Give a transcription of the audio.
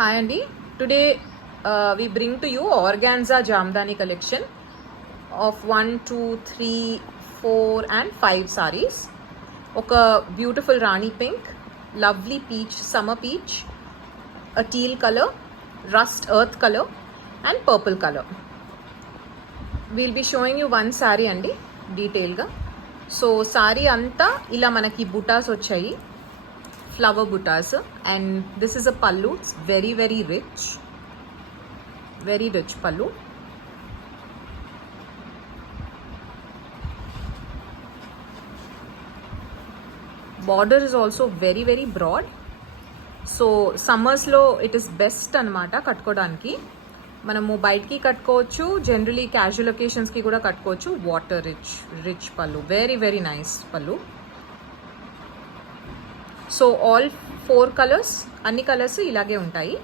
Hi Andy, today we bring to you organza jamdani collection of 1, 2, 3, 4 and 5 sarees. Oka beautiful Rani pink, lovely peach, summer peach, a teal color, rust earth color and purple color. We'll be showing you one saree andi detail ga. So saree anta ila manaki buttas vachayi. Flower buttas, and this is a pallu. It's very rich pallu. Border is also very broad, so summers lo it is best anamata katkodaniki. మనము బయటికి కట్టుకోవచ్చు, generally casual ఒకేషన్స్కి కూడా కట్టుకోవచ్చు. Water rich పళ్ళు, very nice పళ్ళు. So all 4 colours, అన్ని colours ఇలాగే ఉంటాయి.